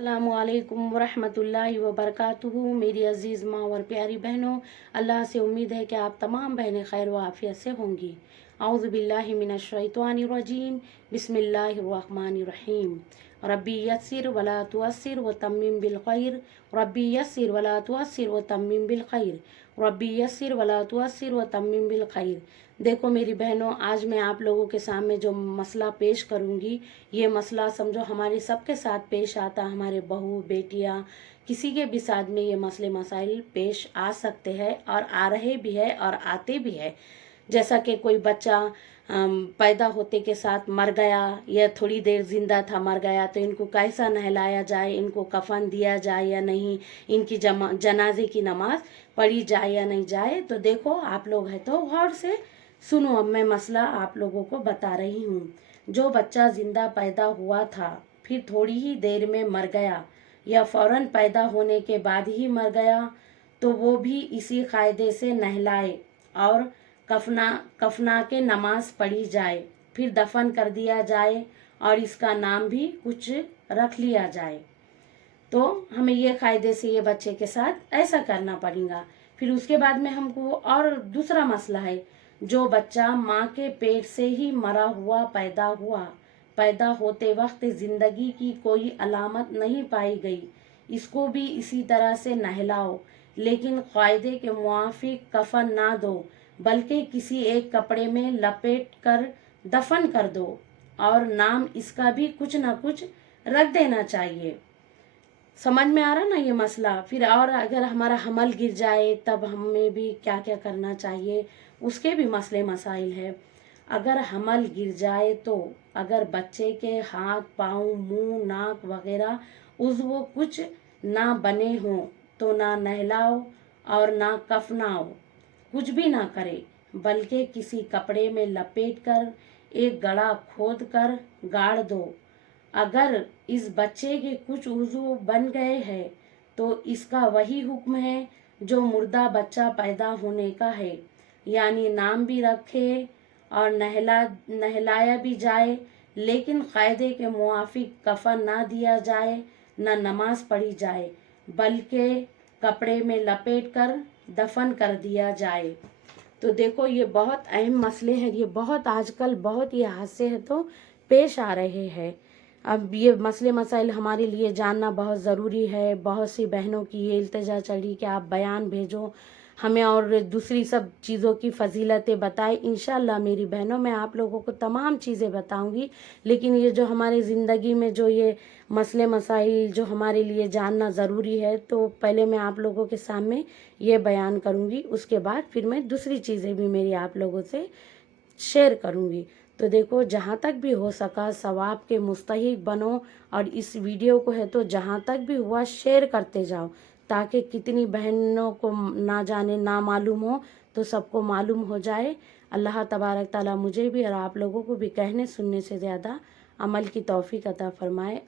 अस्सलाम वालेकुम वरहमतुल्लाहि वबरकातुहू। मेरी अज़ीज़ माँ और प्यारी बहनों, अल्लाह से उम्मीद है कि आप तमाम बहनें खैर व आफियत से होंगी। औज़ु बिल्लाहि मिनश शैतानिर रजीम, बिस्मिल्लाहिर रहमानिर रहीम। रब्बी यस्सिर वला तुअस्सिर व तम्मिम बिल खैर, रब्बी यस्सिर वला तुअस्सिर व तम्मिम बिल खैर, रब्बी यस्सिर वला तुअस्सिर व तम्मिम बिल खैर। देखो मेरी बहनों, आज मैं आप लोगों के सामने जो मसला पेश करूंगी, ये मसला समझो हमारे सबके साथ पेश आता, हमारे बहू बेटियां किसी के भी साथ में ये मसले मसाइल पेश आ सकते हैं और आ रहे भी है और आते भी है। जैसा कि कोई बच्चा पैदा होते के साथ मर गया या थोड़ी देर जिंदा था मर गया, तो इनको कैसा नहलाया जाए, इनको कफन दिया जाए या नहीं, इनकी जनाजे की नमाज पढ़ी जाए या नहीं जाए। तो देखो आप लोग है तो गौर से सुनो, अब मैं मसला आप लोगों को बता रही हूँ। जो बच्चा जिंदा पैदा हुआ था फिर थोड़ी ही देर में मर गया या फौरन पैदा होने के बाद ही मर गया, तो वो भी इसी कायदे से नहलाए और कफना के नमाज पढ़ी जाए, फिर दफन कर दिया जाए और इसका नाम भी कुछ रख लिया जाए। तो हमें ये कायदे से ये बच्चे के साथ ऐसा करना पड़ेगा। फिर उसके बाद में हमको और दूसरा मसला है, जो बच्चा माँ के पेट से ही मरा हुआ पैदा हुआ, पैदा होते वक्त जिंदगी की कोई अलामत नहीं पाई गई, इसको भी इसी तरह से नहलाओ, लेकिन कायदे के मुआफिक कफन ना दो, बल्कि किसी एक कपड़े में लपेट कर दफन कर दो और नाम इसका भी कुछ ना कुछ रख देना चाहिए। समझ में आ रहा ना ये मसला। फिर और अगर हमारा हमल गिर जाए तब हमें भी क्या क्या करना चाहिए, उसके भी मसले मसाइल है। अगर हमल गिर जाए तो अगर बच्चे के हाथ पाँव मुंह नाक वगैरह उज़्व कुछ ना बने हों तो ना नहलाओ और ना कफनाओ, कुछ भी ना करे, बल्कि किसी कपड़े में लपेट कर एक गड्ढा खोद कर गाड़ दो। अगर इस बच्चे के कुछ उज़्व बन गए हैं तो इसका वही हुक्म है जो मुर्दा बच्चा होने का है, यानी नाम भी रखे और नहलाया भी जाए, लेकिन कायदे के मुआफिक कफन ना दिया जाए, न नमाज पढ़ी जाए, बल्कि कपड़े में लपेट कर दफन कर दिया जाए। तो देखो ये बहुत अहम मसले हैं, ये बहुत आजकल बहुत ये हादसे हैं तो पेश आ रहे हैं। अब ये मसले मसाइल हमारे लिए जानना बहुत ज़रूरी है। बहुत सी बहनों की ये इल्तिजा चली कि आप बयान भेजो हमें और दूसरी सब चीज़ों की फजीलतें बताएं। इंशाल्लाह मेरी बहनों, मैं आप लोगों को तमाम चीज़ें बताऊंगी, लेकिन ये जो हमारे ज़िंदगी में जो ये मसले मसाइल जो हमारे लिए जानना ज़रूरी है, तो पहले मैं आप लोगों के सामने ये बयान करूंगी, उसके बाद फिर मैं दूसरी चीज़ें भी मेरी आप लोगों से शेयर करूंगी। तो देखो, जहाँ तक भी हो सका सवाब के मुस्तहिक बनो और इस वीडियो को है तो जहाँ तक भी हुआ शेयर करते जाओ, ताकि कितनी बहनों को ना जाने ना मालूम हो तो सबको मालूम हो जाए। अल्लाह तबारक ताला मुझे भी और आप लोगों को भी कहने सुनने से ज़्यादा अमल की तौफीक अता फरमाए।